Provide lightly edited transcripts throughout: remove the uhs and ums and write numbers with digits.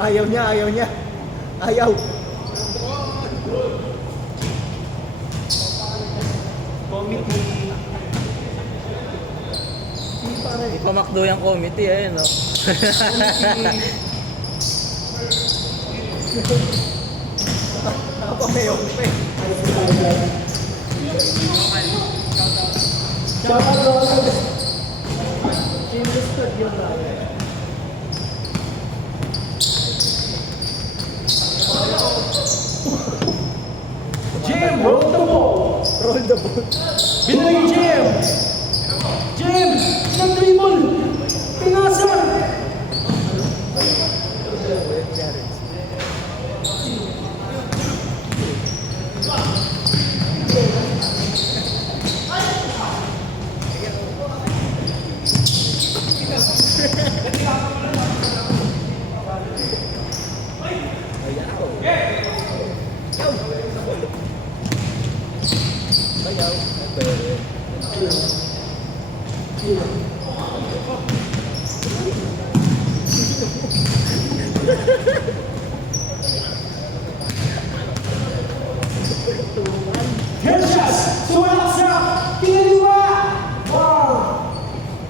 Ayaw niya, ayaw niya. Ayaw. Committee. Hindi pare. Ipamakdo yung committee, ayun, no? Ako may ope. Shout out Ronald. Interested yun na. Jim, roll the ball. Roll the ball. Binoy Jim. Jim, nag-dribble. Pinasa. Headshots. Sumalak sa pinaliwa. Wow.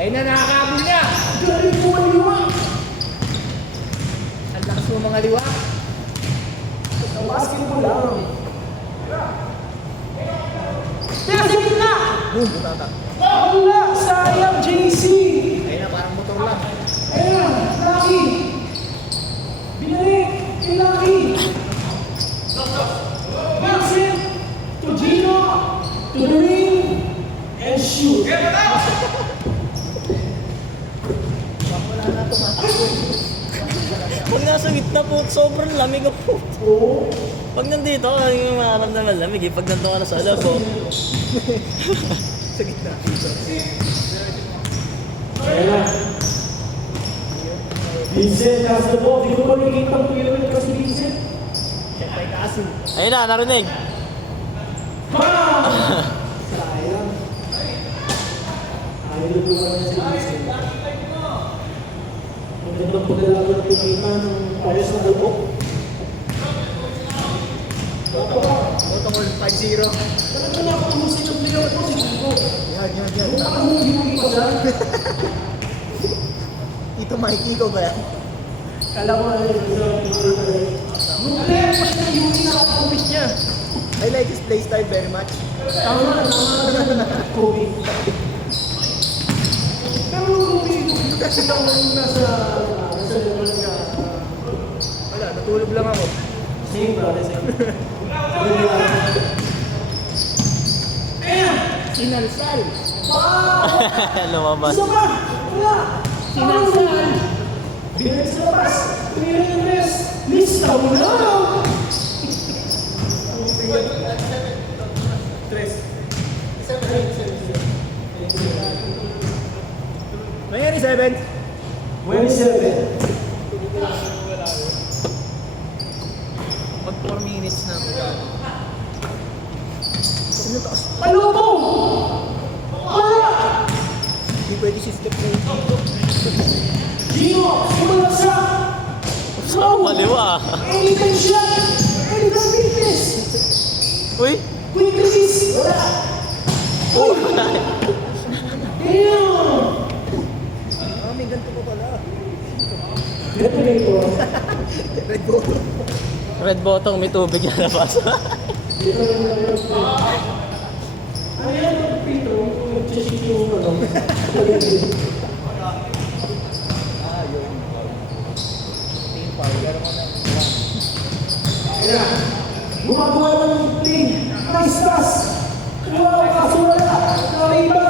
Ayun na, nakakabol niya. Galing mo maliwa. Ang lakas mo mga liwa. Sa basketball lang. Nasa gitna. Boom, butata. Wala. Sayang, JC. Ayun na, parang motor lang. Ayan, Lucky. Binalik kay Lucky. Vincent to Gino to the ring and shoot. Wala na tumatakbo. Pag nasa gitna po, sobrang lamig ang po. Oo. Pag nandito, hindi mo makaramdaman lamig eh. Pag nandito ka na sa loob, oh. Sa gitna. Ayan na. Vincent has the ball. Di ko ba nakikita ang pilihan kasi Vincent? Check by Kasu. Ayun na, narinig. Bam! Sayang. Ayaw na tumawa si Vincent. Ang gandang paglalaro ng pinita ng Paris na lubok. Protocol 5-0. Talaga na ako musik ng player ko si Gino. Yan. Kung makahugi-hugi pa siya, Ito Mikey ko ba yan? kala ko na yun. Nung player pa siya, yung pinaka-commit niya. I like his play style very much. Tama na Kobe. Pero Kobe, kasi lang nasa level ka. Wala, natulog lang ako. Same brother, same. Ayan! Sinalsal. Wow! Lumabas. Isa pa! Wala! Sinasal! Binalik sa labas! Tumira yung res! Lista mo na! Mayroon 7. 27. Pag 4 minutes na ako. Ano taas? Ano po? Wala! Hindi pwede si step na yun. Gino! Simula sa! Maliwa. Anytime shot! Anytime fitness! Uy! Quick release! Wala! Uy! Damn! Ah, may ganito ko pala. Detonator. Red Bull. Red bottom, may tubig na labas. Ano yan ang pito? Nag-check yung ano? Ah, yun. Team power. Pero ko na. Ayan. Gumagawa ng play. Nice pass. Wow, kaso wala. Nakaiba.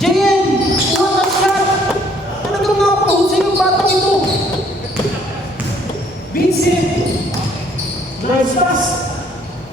JN! What a shot! Talagang nakapahusay yung batang ito. Vincent! Nice pass.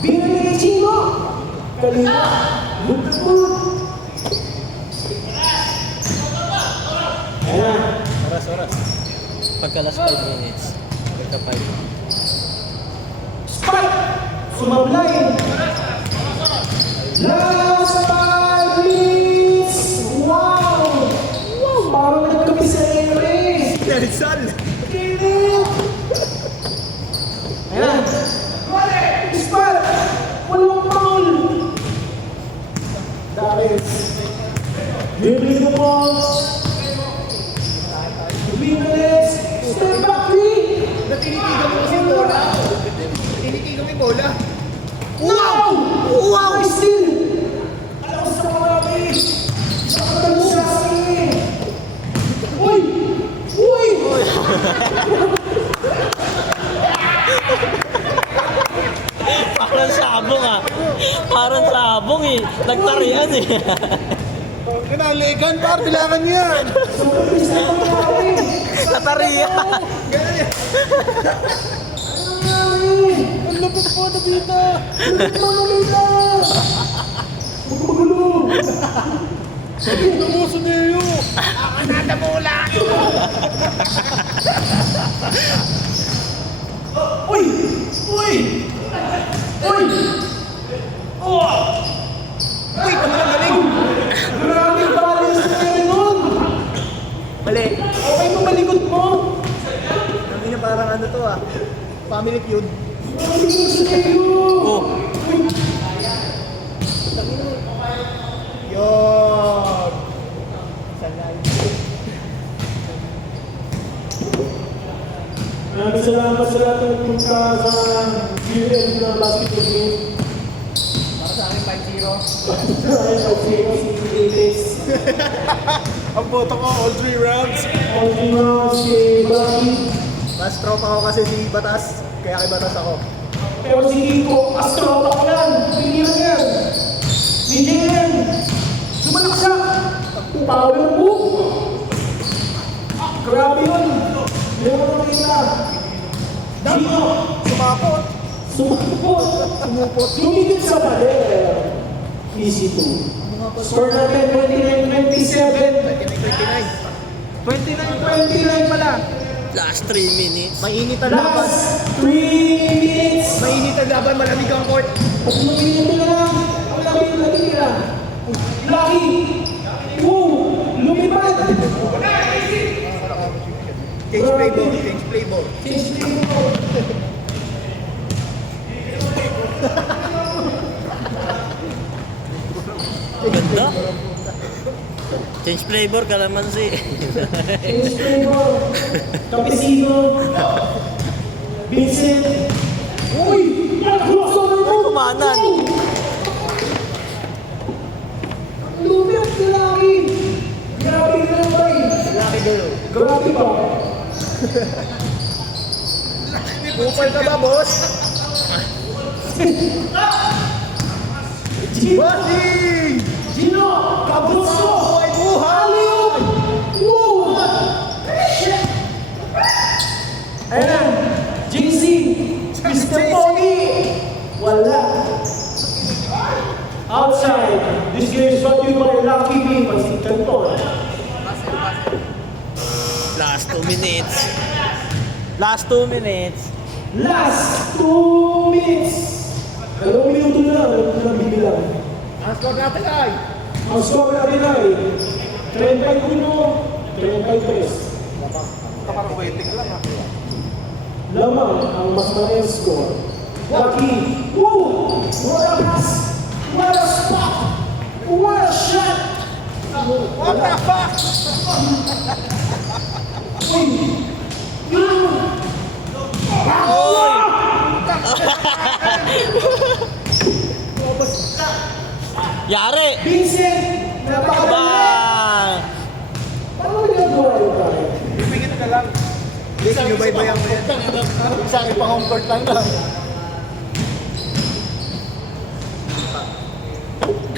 Binalik kay Chino. Kalina. Good to good. Ayan. Oras. Pagka last 5 minutes. Pagka 5. Spike! Sumablay! Last 5 minutes! Wow! Parang nagkapi sa air Dribbling the ball. 3 minutes. Step back 3. Tinitigan mo kasi yung bola. Tinitigan mo yung bola. Wow! Wow! Nice steal! Alam ko sa marami. Sa Talusasi. Uy! Uy! Parang sabong ah. Parang sabong eh. Nagtarian eh. Kinaligan par, bilangan yan. Super please na marami. Natarian. Ganun yan. Ang lapot po na dito. Manulila! Huwag magulo! Sabi na mo sa Neo. Nada mo lang. Uy! Uy! Uy! Oh! Uy, ano lang galing? Grabe balance na yun nun! Mali. Okay mo malikot mo! Ang ina parang ano to ah. Family feud. Grabe mo sa kayo! Oh. Yun. Sanay. Maraming salamat sa lahat ng punta sa UL na basketball game. Para sa akin 5-0. Si Davis. Ang boto ko all 3 rounds. All rounds si Bucky. Mas tropa ko kasi si Batas. Kaya kay Batas ako. Pero si Kiko, astropa ko yan! Pinihan yan! Hindi yan! Sumalak siya! Power move! Grabe yun! Hindi mo nakita! Dino! Sumapot. Sumupot! Sumupot. Lumigit sa pader! Easy to. Score natin 29-27. 29-29 pala! Last 3 minutes. Mainit ang laban. Last 3 minutes! Mainit ang laban. Malamig ang court. Tatlong minuto na lang. Ang laki yung natitira. Lucky! Wow! Lumipad! Change play ball. Change play ball. Change play mo. Ganda. Change flavor, kalamansi. Change play mo. Campesino. Vincent. Uy! Crossover mo! Kumanan. Lumi at Lucky! Grabe ka naman! Lucky girl. Grabe ba? Kupal ka ba, boss? Bossing! Gino! Kabroso! Buhay buhay! Alley-oop! Woo! Shit! Ayan! JC! Mr. Pogi! Wala! Outside! This game is brought to you by Lucky B. Pansit Canton. Last 2 minutes. Last 2 minutes. Last 2 minutes! 2 minuto na lang. Alam ko na bibilang. Ang score natin ay Ang score natin ay 31, 33. parang waiting lang ah. Lamang ang mas maliit score. Lucky! Woo! What a pass! What a spot! What a shot! What the fuck? Uy! Yari! Vincent! Napakadali! Bang! Paano ginagawa yun tayo? Pipingit ka lang. Hindi, sinubaybayan mo yan. Sa akin pa home court lang lang.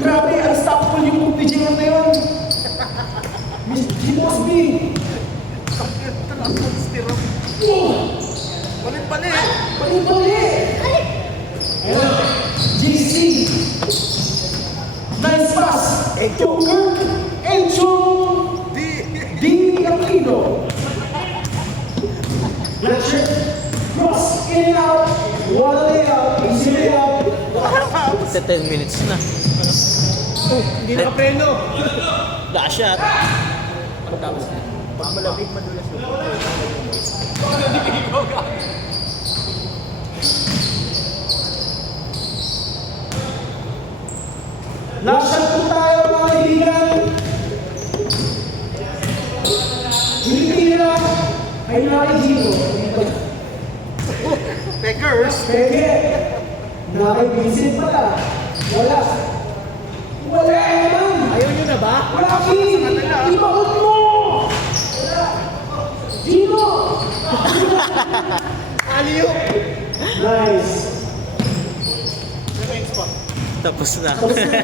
Grabe! Unstoppable yung move ni Jim na yun! Miss G. Mosby! Ito lang, stirrup. Woo! Palit-pali. Pali-pali! Ayan. JC! Nice pass! Joker! Enzo! D. Aquino! Lecture! Cross! In and out! One layup! Easy layup! 10 minutes na. Hindi nakapreno. Last shot. Pag malamig, madulas yun. Last shot po tayo mga kaibigan! na kay Gino. Beggars. Peke. Na kay Vincent pala. Wala. Wala naman. Ayaw nyo na ba? Wala King. Ibakot mo. Wala. Gino. Aliyo. Nice. Tapos na. Tapos na.